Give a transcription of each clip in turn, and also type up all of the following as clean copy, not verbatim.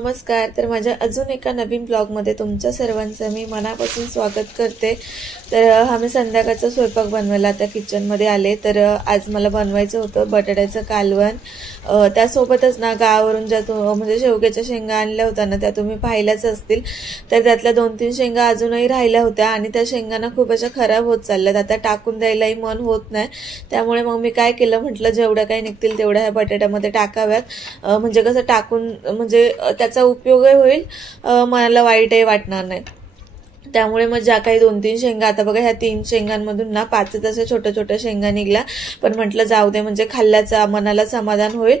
नमस्कार। तर माझ्या अजून एका नवीन ब्लॉगमध्ये तुमच्या सर्वांचं मी मनापासून स्वागत करते। तर आम्ही संध्याकाळचा स्वयंपाक बनवायला आता किचनमध्ये आले। तर आज मला बनवायचं होतं बटाट्याचं कालवण। त्यासोबतच ना गावावरून ज्या म्हणजे शेवग्याच्या शेंगा आणल्या होत्या ना, त्या तुम्ही पाहिल्याच असतील। तर त्यातल्या 2-3 शेंगा अजूनही राहिल्या होत्या आणि त्या शेंगांना खूप अशा खराब होत चालल्यात। आता टाकून द्यायलाही मन होत नाही। त्यामुळे मग मी काय केलं, म्हटलं जेवढ्या काही निघतील तेवढ्या ह्या बटाट्यामध्ये टाकाव्यात, म्हणजे कसं टाकून म्हणजे त्याचा उपयोगही होईल, मला वाईटही वाटणार नाही। त्यामुळे मग ज्या काही 2-3 शेंगा, आता बघा ह्या 3 शेंगांमधून ना 5 अशा छोट्या छोट्या शेंगा निघल्या, पण म्हटलं जाऊ दे, म्हणजे खाल्ल्याचं मनाला समाधान होईल,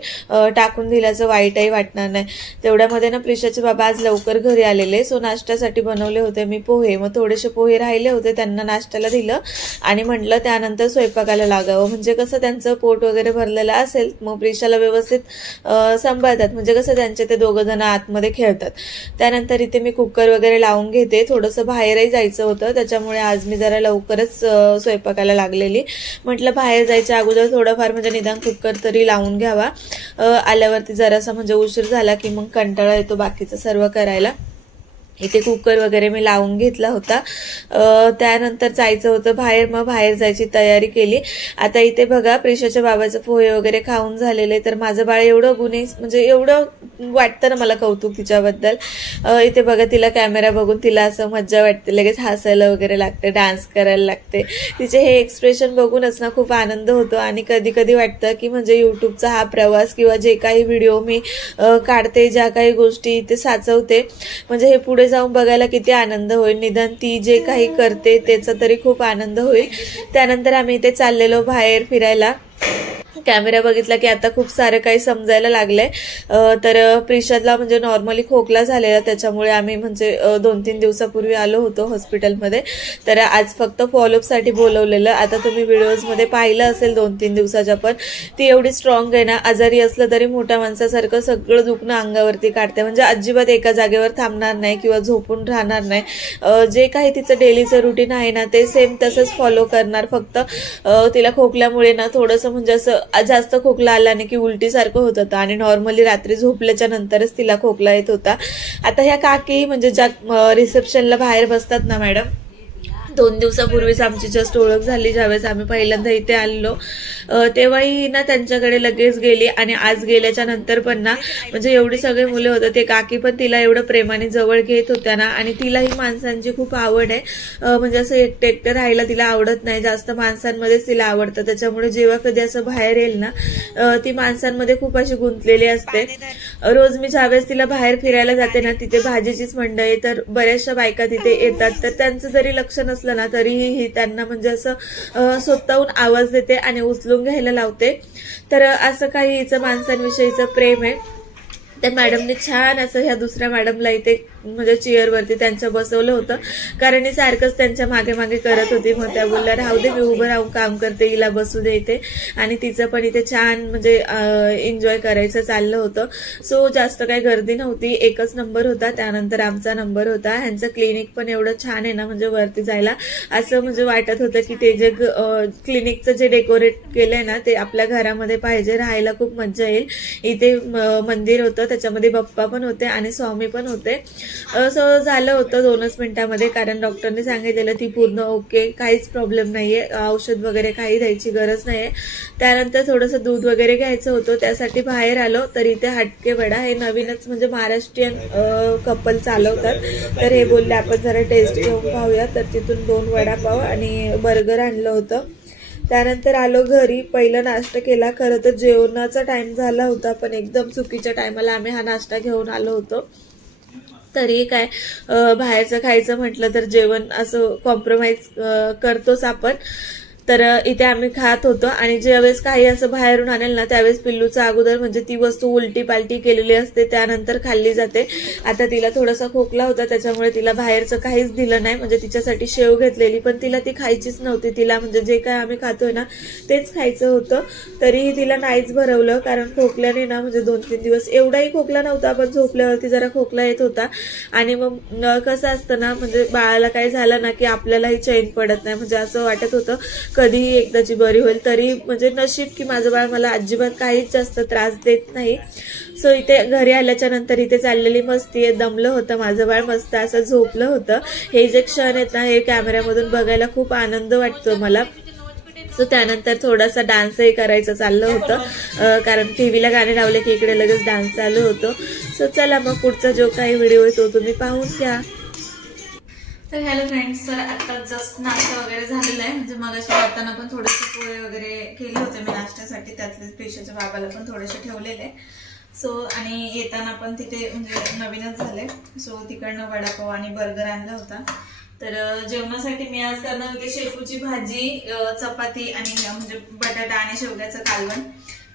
टाकून दिल्याचं वाईटही वाटणार नाही। तेवढ्यामध्ये ना प्रिशाचे बाबा आज लवकर घरी आलेले, सो नाश्त्यासाठी बनवले होते मी पोहे। मग थोडेसे पोहे राहिले होते, त्यांना नाश्त्याला दिलं आणि म्हटलं त्यानंतर स्वयंपाकाला लागावं, म्हणजे कसं त्यांचं पोट वगैरे भरलेलं असेल, मग प्रिशाला व्यवस्थित सांभाळतात, म्हणजे कसं त्यांचे ते दोघं जण आतमध्ये खेळतात। त्यानंतर इथे मी कुकर वगैरे लावून घेते, थोडंसं बाहेरही जायचं होतं, त्याच्यामुळे आज मी जरा लवकरच स्वयंपाकाला लागलेली। म्हटलं बाहेर जायच्या अगोदर थोडंफार म्हणजे निदान कुकर तरी लावून घ्यावा, आल्यावरती जरासा म्हणजे उशीर झाला की मग कंटाळा येतो बाकीचं सर्व करायला। इथे कुकर वगैरे मी लावून घेतला होता। त्यानंतर जायचं होतं बाहेर, मग बाहेर जायची तयारी केली। आता इथे बघा प्रिशाच्या बाबाचं पोहे वगैरे खाऊन झालेले, तर माझं बाळ एवढं गुणी, म्हणजे एवढं वाटतं ना मला कौतुक तिच्याबद्दल। इथे बघा तिला कॅमेरा बघून तिला असं मज्जा वाटते, लगेच हसायला वगैरे लागते, डान्स करायला लागते। तिचे हे एक्सप्रेशन बघूनच ना खूप आनंद होतो आणि कधी कधी वाटतं की म्हणजे यूट्यूबचा हा प्रवास किंवा जे काही व्हिडिओ मी काढते, ज्या काही गोष्टी इथे साचवते, म्हणजे हे पुढे जाऊन बघायला किती आनंद होईल, निदान ती जे काही करते त्याचा तरी खूप आनंद होईल। त्यानंतर आम्ही इथे चाललेलो बाहेर फिरायला। कॅमेरा बघितला की आता खूप सारं काही समजायला लागलंय। तर प्रिशादला म्हणजे नॉर्मली खोकला झालेला, त्याच्यामुळे आम्ही म्हणजे 2-3 दिवसापूर्वी आलो होतो हॉस्पिटलमध्ये। तर आज फक्त फॉलोअप साठी बोलवलेलं। आता तुम्ही व्हिडिओज मध्ये पाहिलं असेल 2-3 दिवसाच्या, पण ती एवढी स्ट्रॉंग आहे ना, आजारी असलं तरी मोठ्या माणसासारखं सगळं दुखणं अंगावरती काढते, म्हणजे अजिबात एका जागेवर थांबणार नाही किंवा झोपून राहणार नाही। जे काही तिचं डेलीचं रुटीन आहे ना, ते सेम तसंच फॉलो करणार। फक्त तिला खोकल्यामुळे ना थोडंसं म्हणजे असं जास्त खोकला आला नाही की उलटी सारखं होत होतं, आणि नॉर्मली रात्री झोपल्याच्या नंतरच तिला खोकला येत होता। आता ह्या काकी म्हणजे ज्या रिसेप्शनला बाहेर बसतात ना मॅडम, 2 दिवसापूर्वीच आमची जस्ट ओळख झाली, ज्यावेळेस आम्ही पहिल्यांदा इथे आलो तेव्हाही ना त्यांच्याकडे लगेच गेली, आणि आज गेल्याच्या नंतर पण ना म्हणजे एवढी सगळे मुले होते, ते काकी पण तिला एवढं प्रेमाने जवळ घेत होत्या ना। आणि तिलाही माणसांची खूप आवड आहे, म्हणजे असं एकटं एकटं राहायला तिला आवडत नाही, जास्त माणसांमध्येच तिला आवडतं। त्याच्यामुळे जेव्हा कधी असं बाहेर येईल ना, ती माणसांमध्ये खूप अशी गुंतलेली असते। रोज मी ज्यावेळेस तिला बाहेर फिरायला जाते ना, तिथे भाजीचीच मंडई, तर बऱ्याचशा बायका तिथे येतात, तर त्यांचं जरी लक्ष नसलं ना तरीही त्यांना म्हणजे असं स्वतःहून आवाज देते आणि उचलून घ्यायला लावते। तर असं काही हिचं माणसांविषयीचं प्रेम आहे। त्या मॅडमने छान असं ह्या दुसऱ्या मॅडमला इथे म्हणजे चेअरवरती त्यांच्या बसवलं होतं, कारण ही सारखंच त्यांच्या मागे मागे करत होती। मग त्या बोलल्या राहू दे, मी उभं राहून काम करते, हिला बसू दे इथे। आणि तिचं पण इथे छान म्हणजे एन्जॉय करायचं चाललं होतं। सो जास्त काही गर्दी नव्हती, एकच नंबर होता, त्यानंतर आमचा नंबर होता। ह्यांचं क्लिनिक पण एवढं छान आहे ना, म्हणजे वरती जायला असं म्हणजे वाटत होतं की ते जे क्लिनिकचं जे डेकोरेट केलंय ना, ते आपल्या घरामध्ये पाहिजे, राहायला खूप मज्जा येईल। इथे मंदिर होतं, त्याच्यामध्ये बाप्पा पण होते आणि स्वामी पण होते। सो झालं होतं 2च मिनिटांमध्ये, कारण डॉक्टरने सांगितलेलं ती पूर्ण ओके, काहीच प्रॉब्लेम नाहीये, औषध वगैरे काही द्यायची गरज नाहीये। त्यानंतर थोडंसं दूध वगैरे घ्यायचं होतं, त्यासाठी बाहेर आलो। तर इथे हटके वडा, हे नवीनच म्हणजे महाराष्ट्रीयन कपल चालवतात, तर हे बोलले आपण जरा टेस्ट घेऊन पाहूया। तर तिथून 2 वडापाव आणि बर्गर आणलं होतं। त्यानंतर आलो घरी, पहिला नाश्ता केला। खरं तर जेवणाचा टाइम झाला होता, पण एकदम चुकीच्या टायमाला आम्ही हा नाश्ता घेऊन आलो होतो। तरी काय बाहेरचं खायचं म्हटलं तर जेवण असं कॉम्प्रोमाइज करतोच आपण। तर इथे आम्ही खात होतो, आणि ज्यावेळेस काही असं बाहेरून आणेल ना, त्यावेळेस पिल्लूचा अगोदर म्हणजे ती वस्तू उलटी पालटी केलेली असते, त्यानंतर खाल्ली जाते। आता तिला थोडासा खोकला होता, त्याच्यामुळे तिला बाहेरचं काहीच दिलं नाही, म्हणजे तिच्यासाठी शेव घेतलेली, पण तिला ती खायचीच नव्हती। तिला म्हणजे जे काय आम्ही खातोय ना तेच खायचं होतं, तरीही तिला नाहीच भरवलं, कारण खोकल्याने ना म्हणजे 2-3 दिवस एवढाही खोकला नव्हता, पण झोपल्यावरती जरा खोकला येत होता। आणि मग कसं असतं ना, म्हणजे बाळाला काही झालं ना की आपल्यालाही चैन पडत नाही, म्हणजे असं वाटत होतं कधीही एकदाची बरी होईल. तरी म्हणजे नशीब की माझं बाळ मला अजिबात काहीच जास्त त्रास देत नाही. सो इथे घरी आल्याच्या नंतर इथे चाललेली मस्ती आहे. दमलं होतं माझं बाळ, मस्त असं झोपलं होतं. हे जे क्षण आहेत ना, हे कॅमेऱ्यामधून बघायला खूप आनंद वाटतो मला. सो त्यानंतर थोडासा डान्सही करायचं चाललं होतं, कारण टीव्हीला गाणे लावले की इकडे लगेच डान्स चालू होतो. सो चला मग पुढचा जो काही व्हिडिओ आहे तो तुम्ही पाहून घ्या. तर हॅलो फ्रेंड्स, तर आता जस्ट नाश्ता वगैरे झालेला आहे. म्हणजे मगाशी जाताना पण थोडेसे पोहे वगैरे केले होते मी नाश्त्यासाठी, त्यातलेच पेशाच्या बाबाला पण थोडेसे ठेवलेले. सो आणि येताना पण तिथे म्हणजे नवीनच झाले. सो तिकडनं वडापाव आणि बर्गर आणला होता. तर जेवणासाठी मी आज करणार होते शेपूची भाजी, चपाती आणि म्हणजे बटाटा आणि शेवग्याचं कालवण.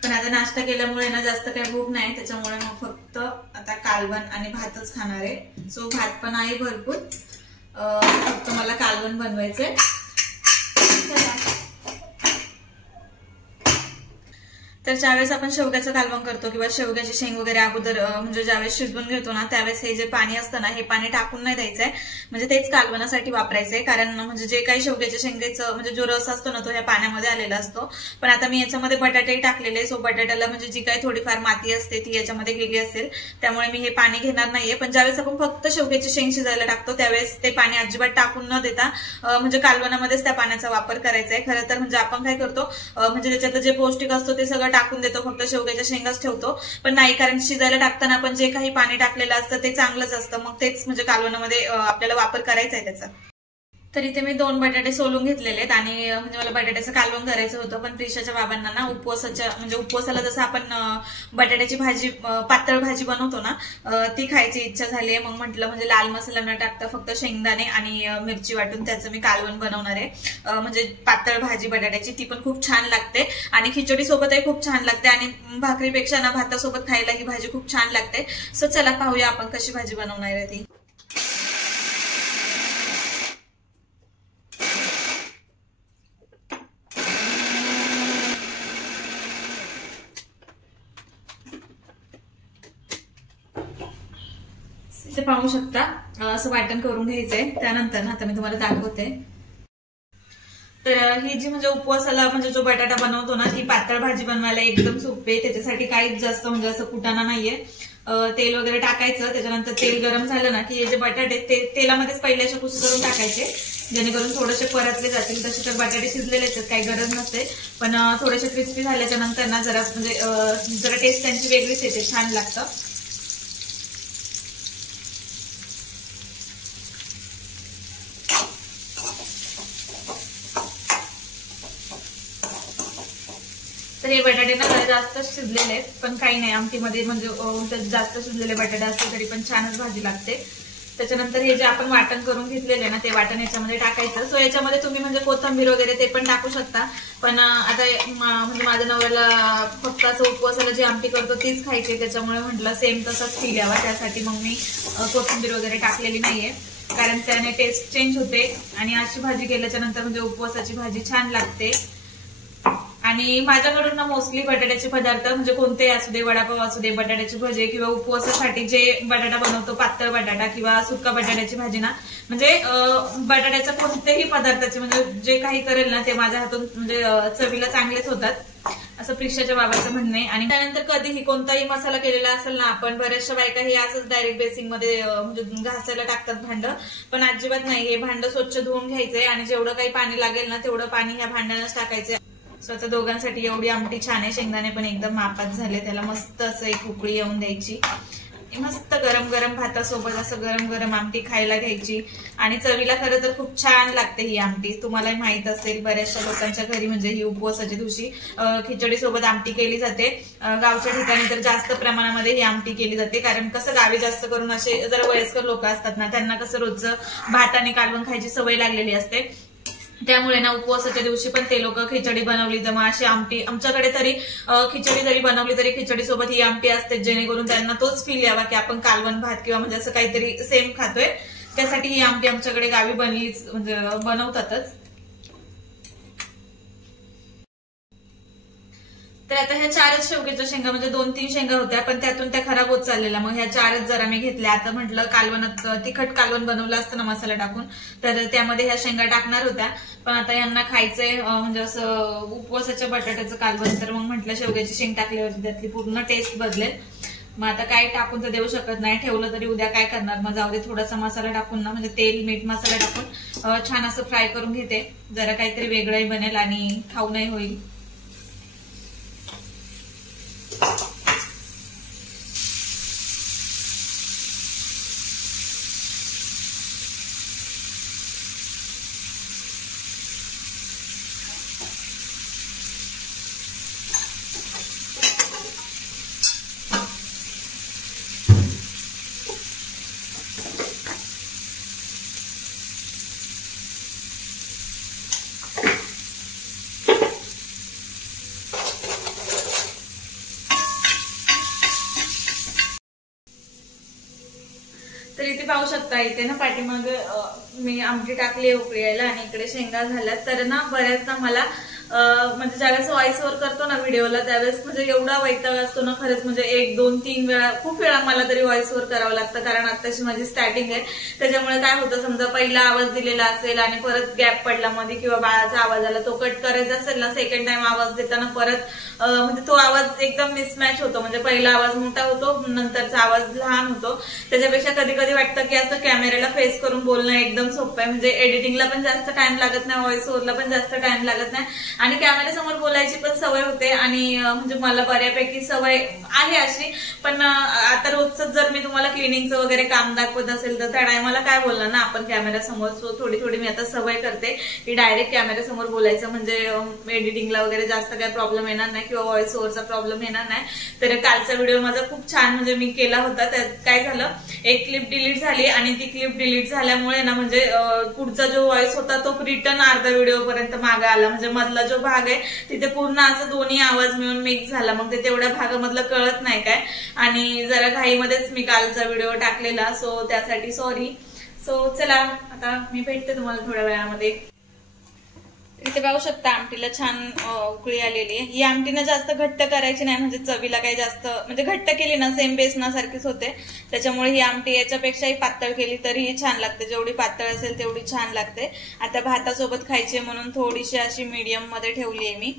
पण आता नाश्ता केल्यामुळे ना जास्त काही भूक नाही, त्याच्यामुळे मग फक्त आता कालवण आणि भातच खाणार आहे. सो भात पण आहे भरपूर, फक्त मला कालवण बनवायचंय. तर ज्यावेळेस आपण शेवग्याचं कालवण करतो किंवा शेवग्याची शेंग वगैरे अगोदर म्हणजे ज्यावेळेस शिजवून घेतो ना, त्यावेळेस हे जे पाणी असतं ना, हे पाणी टाकून नाही द्यायचंय. म्हणजे तेच कालवणासाठी वापरायचंय. कारण म्हणजे जे काही शेवग्याच्या शेंगेचं म्हणजे जो रस असतो ना, तो ह्या पाण्यामध्ये आलेला असतो. पण आता मी याच्यामध्ये बटाटेही टाकलेले. सो बटाट्याला म्हणजे जी काही थोडीफार माती असते ती याच्यामध्ये गेली असेल, त्यामुळे मी हे पाणी घेणार नाहीये. पण ज्यावेळेस आपण फक्त शेवग्याची शेंग शिजायला टाकतो त्यावेळेस ते पाणी अजिबात टाकून न देता म्हणजे कालवणामध्येच त्या पाण्याचा वापर करायचा आहे. खरं तर म्हणजे आपण काय करतो, म्हणजे त्याच्यातलं जे पौष्टिक असतो ते सगळं टाकून देतो, फक्त शेवग्याच्या शेंगाच ठेवतो. पण नाही, कारण शिजायला टाकताना आपण जे काही पाणी टाकलेलं असतं ते चांगलंच असतं. मग तेच म्हणजे कालवणामध्ये आपल्याला वापर करायचा आहे त्याचा. तर इथे मी 2 बटाटे सोलून घेतलेले आहेत आणि म्हणजे मला बटाट्याचं कालवण करायचं होतं. पण प्रिशाच्या बाबांना ना उपवासाच्या म्हणजे उपवासाला जसं आपण बटाट्याची भाजी पातळ भाजी बनवतो ना, ती खायची इच्छा झाली आहे. मग म्हटलं म्हणजे लाल मसाला न टाकता फक्त शेंगदाणे आणि मिरची वाटून त्याचं मी कालवण बनवणार आहे. म्हणजे पातळ भाजी बटाट्याची, ती पण खूप छान लागते आणि खिचडी सोबतही खूप छान लागते आणि भाकरीपेक्षा ना भातासोबत खायला ही भाजी खूप छान लागते. सो चला पाहूया आपण कशी भाजी बनवणार आहे ती. ते पाहू शकता, असं वाटण करून घ्यायचंय. त्यानंतर ना आता मी तुम्हाला दाखवते. तर ही जी म्हणजे उपवासाला म्हणजे जो बटाटा बनवतो ना, ती पातळ भाजी बनवायला एकदम सोपी आहे. त्याच्यासाठी काहीच जास्त म्हणजे असं कुटाणा नाहीये. तेल वगैरे टाकायचं, त्याच्यानंतर तेल गरम झालं ना की हे जे बटाटे ते तेलामध्येच पहिले असे कुस करून टाकायचे, जेणेकरून थोडेसे परतले जातील. तसे तर बटाटे शिजलेले आहेत, काही गरज नसते. पण थोडेसे क्रिस्पी झाल्याच्या नंतर ना जरा म्हणजे जरा टेस्ट त्यांची वेगळीच येते, छान लागतं. तर हे बटाटे ना जरा जास्त शिजलेले आहेत, पण काही नाही, आमटीमध्ये म्हणजे जास्त शिजलेले बटाटे असले तरी पण छानच भाजी लागते. त्याच्यानंतर हे जे आपण वाटण करून घेतलेले ना, ते वाटण याच्यामध्ये टाकायचं. सो याच्यामध्ये तुम्ही म्हणजे कोथिंबीर वगैरे ते पण टाकू शकता. पण आता म्हणजे माझ्या नवऱ्याला फक्त असं उपवासाला जी आमटी करतो तीच खायची, त्याच्यामुळे म्हटलं सेम तसंच फील यावा, त्यासाठी मग मी कोथिंबीर वगैरे टाकलेली नाहीये. कारण त्याने टेस्ट चेंज होते आणि अशी भाजी केल्याच्या नंतर म्हणजे उपवासाची भाजी छान लागते. आणि माझ्याकडून ना मोस्टली बटाट्याचे पदार्थ म्हणजे कोणते असू दे, वडापाव असू दे, बटाट्याची भजी किंवा उपवासासाठी जे बटाटा बनवतो, पातळ बटाटा किंवा सुक्का बटाट्याची भाजी ना, म्हणजे बटाट्याच्या कोणत्याही पदार्थाचे म्हणजे जे काही करेल ना ते माझ्या हातून म्हणजे चवीला चांगलेच होतात, असं प्रिशाच्या बाबाचं म्हणणं आहे. आणि त्यानंतर कधीही कोणताही मसाला केलेला असेल ना, आपण बऱ्याचशा बायका हे असंच डायरेक्ट बेसिंग मध्ये म्हणजे घासायला टाकतात भांड, पण अजिबात नाही. हे भांड स्वच्छ धुवून घ्यायचंय आणि जेवढं काही पाणी लागेल ना तेवढं पाणी ह्या भांड्यानंच टाकायचंय. स्वतः दोघांसाठी एवढी आमटी छान आहे. शेंगदाणे पण एकदम मापात झाले, त्याला मस्त असं एक उकळी येऊन द्यायची. मस्त गरम गरम भातासोबत असं गरम गरम आमटी खायला घ्यायची आणि चवीला खरं तर खूप छान लागते ही आमटी. तुम्हालाही माहित असेल, बऱ्याचशा लोकांच्या घरी म्हणजे ही उपवासाच्या दिवशी खिचडी सोबत आमटी केली जाते. गावच्या ठिकाणी तर जास्त प्रमाणामध्ये ही आमटी केली जाते, कारण कसं गावी जास्त करून असे जरा वयस्कर लोक असतात ना, त्यांना कसं रोजचं भात आणि कालवण खायची सवय लागलेली असते. त्यामुळे ना उपवासाच्या दिवशी पण ते लोक खिचडी बनवली तर मग अशी आमटी, आमच्याकडे तरी खिचडी जरी बनवली तरी खिचडी सोबत ही आमटी असते, जेणेकरून त्यांना तोच फील यावा की आपण कालवण भात किंवा म्हणजे असं काहीतरी सेम खातोय. त्यासाठी ही आमटी आमच्याकडे गावी बनलीच म्हणजे बनवतातच. तर आता ह्या 4च शेवग्याच्या शेंगा म्हणजे 2-3 शेंगा होत्या, पण त्यातून त्या खराब होत चाललेल्या. मग ह्या 4च जरा मी घेतल्या. आता म्हटलं कालवणात तिखट कालवण बनवलं असतं ना मसाला टाकून, तर त्यामध्ये ह्या शेंगा टाकणार होत्या. पण आता यांना खायचंय म्हणजे असं उपवासाच्या बटाट्याचं कालवण, तर मग म्हटलं शेवग्याची शेंग टाकल्यावरती त्यातली पूर्ण टेस्ट बदलेल. मग आता काय टाकून तर देऊ शकत नाही, ठेवलं तरी उद्या काय करणार. मग जाऊ दे, थोडासा मसाला टाकून ना म्हणजे तेल मीठ मसाला टाकून छान असं फ्राय करून घेते. जरा काहीतरी वेगळंही बनेल आणि खाऊनही होईल. तर इथे पाहू शकता, इथे ना पाठीमाग मी आमटी टाकली उकळी यायला आणि इकडे शेंगा झाल्या. तर ना बऱ्याचदा मला म्हणजे ज्यावेळेस व्हॉइस ओव्हर करतो ना व्हिडिओला, त्यावेळेस म्हणजे एवढा वैताग असतो ना खरंच. म्हणजे 1-2-3 वेळा, खूप वेळा मला तरी व्हॉइस ओव्हर करावं लागतं, कारण आताशी माझी स्टार्टिंग आहे. त्याच्यामुळे काय होतं, समजा पहिला आवाज दिलेला असेल आणि परत गॅप पडला मध्ये किंवा बाळाचा आवाज आला, तो कट करायचा असेल ना, सेकंड टाइम आवाज देताना परत म्हणजे तो आवाज एकदम मिसमॅच होतो. म्हणजे पहिला आवाज मोठा होतो, नंतरचा आवाज लहान होतो. त्याच्यापेक्षा कधी कधी वाटतं की असं कॅमेऱ्याला फेस करून बोलणं एकदम सोपं आहे. म्हणजे एडिटिंगला पण जास्त टाइम लागत नाही, व्हॉइस ओव्हरला पण जास्त टाइम लागत नाही आणि कॅमेऱ्यासमोर बोलायची पण सवय होते. आणि म्हणजे मला बऱ्यापैकी सवय आहे अशी. पण आता रोजच जर मी तुम्हाला क्लिनिंगचं वगैरे काम दाखवत असेल तर त्या टायमाला काय बोलणार ना आपण कॅमेऱ्यासमोर. सो थोडी थोडी मी आता सवय करते की डायरेक्ट कॅमेऱ्यासमोर बोलायचं, म्हणजे एडिटिंगला वगैरे जास्त काही प्रॉब्लेम येणार नाही किंवा व्हॉइस ओव्हरचा प्रॉब्लेम येणार नाही. तर कालचा व्हिडिओ माझा खूप छान म्हणजे मी केला होता. त्यात काय झालं, एक क्लिप डिलीट झाली आणि ती क्लिप डिलीट झाल्यामुळे ना म्हणजे पुढचा जो व्हॉइस होता तो रिटर्न अर्धा व्हिडिओ पर्यंत मागे आला. म्हणजे मधला जो भाग आहे तिथे पूर्ण असं दोन्ही आवाज मिळून मिक्स झाला. मग ते तेवढ्या भागामधलं कळत नाही काय, आणि जरा घाईमध्येच मी कालचा व्हिडिओ टाकलेला. सो त्यासाठी सॉरी. सो चला आता मी भेटते तुम्हाला थोड्या वेळामध्ये. इथे पाहू शकता आमटीला छान उकळी आलेली आहे. ही आमटी ना जास्त घट्ट करायची नाही, म्हणजे चवीला काही जास्त म्हणजे घट्ट केली ना सेम बेसनासारखीच होते. त्याच्यामुळे ही आमटी याच्यापेक्षाही पातळ केली तरीही छान लागते. जेवढी पातळ असेल तेवढी छान लागते. आता भातासोबत खायची म्हणून थोडीशी अशी मीडियम मध्ये ठेवली आहे मी.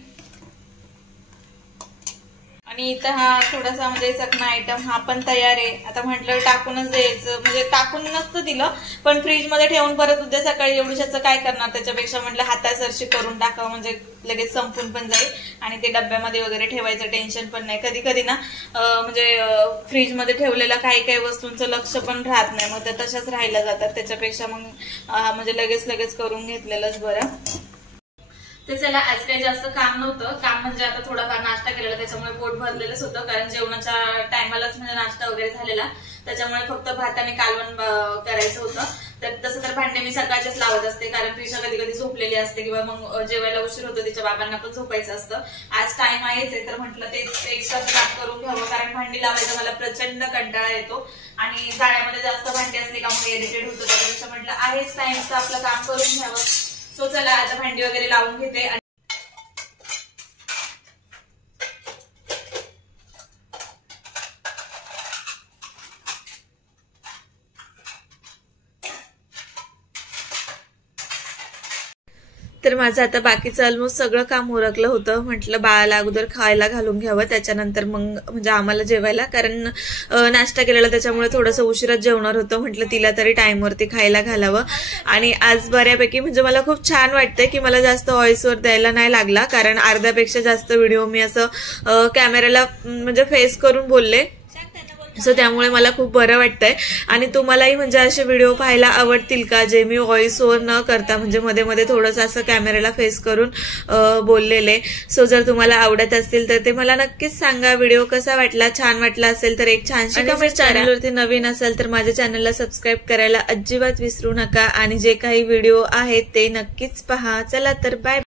आणि इथं हा थोडासा म्हणजे चकना आयटम हा पण तयार आहे. आता म्हटलं टाकूनच द्यायचं, म्हणजे टाकून नसतं दिलं, पण फ्रीजमध्ये ठेवून परत उद्या सकाळी एवढ्याचं काय करणार, त्याच्यापेक्षा म्हटलं हातासरशी करून टाकावं, म्हणजे लगेच संपून पण जाईल आणि ते डब्यामध्ये वगैरे ठेवायचं टेन्शन पण नाही. कधी कधी ना म्हणजे फ्रीजमध्ये ठेवलेल्या काही काही वस्तूंचं लक्ष पण राहत नाही, मग त्या तशाच राहिल्या जातात. त्याच्यापेक्षा मग म्हणजे लगेच करून घेतलेलंच बरं. तर चला, आज काही जास्त काम नव्हतं. काम म्हणजे आता थोडाफार नाश्ता केलेला, त्याच्यामुळे पोट भरलेलंच होतं, कारण जेवणाच्या टायमालाच म्हणजे नाश्ता वगैरे झालेला. त्याच्यामुळे फक्त भात आणि कालवण करायचं होतं. तर तसं तर भांडे मी सकाळचेच लावत असते, कारण प्रिशा कधी कधी झोपलेली असते किंवा मग जेवायला उशीर होतो, तिच्या बाबांना पण झोपायचं असतं. आज टाइम आहेच आहे, तर म्हटलं ते एक्स्ट्रा काम करून घ्यावं, कारण भांडी लावायचा मला प्रचंड कंटाळा येतो आणि जाळ्यामध्ये जास्त भांडी असली का मग इरिटेट होतो. त्यापेक्षा म्हटलं आहेच टाइम, तर आपलं काम करून घ्यावं. सो चला आता भांडी वगैरे लावून घेते. तर माझं आता बाकीचं ऑलमोस्ट सगळं काम उरकलं होतं. म्हटलं बाळाला अगोदर खायला घालून घ्यावं, त्याच्यानंतर मग म्हणजे आम्हाला जेवायला, कारण नाश्ता केलेला त्याच्यामुळे थोडंसं उशिराच जेवणार होतं. म्हटलं तिला तरी टाइमवरती खायला घालावं. आणि आज बऱ्यापैकी म्हणजे मला खूप छान वाटतंय की मला जास्त व्हॉइसवर द्यायला नाही लागला, कारण अर्ध्यापेक्षा जास्त व्हिडिओ मी असं कॅमेऱ्याला म्हणजे फेस करून बोलले. सो त्यामुळे मला खूप बरं वाटतंय. आणि तुम्हालाही म्हणजे असे व्हिडिओ पाहायला आवडतील का, जे मी व्हॉइस ओव्हर न करता म्हणजे मध्ये मध्ये थोडंसं असं कॅमेऱ्याला फेस करून बोललेले. सो जर तुम्हाला आवडत असतील तर ते मला नक्कीच सांगा. व्हिडिओ कसा वाटला, छान वाटला असेल तर एक छानशी कमेंट. चॅनलवरती नवीन असेल तर माझ्या चॅनलला सबस्क्राईब करायला अजिबात विसरू नका. आणि जे काही व्हिडिओ आहेत ते नक्कीच पहा. चला तर बाय.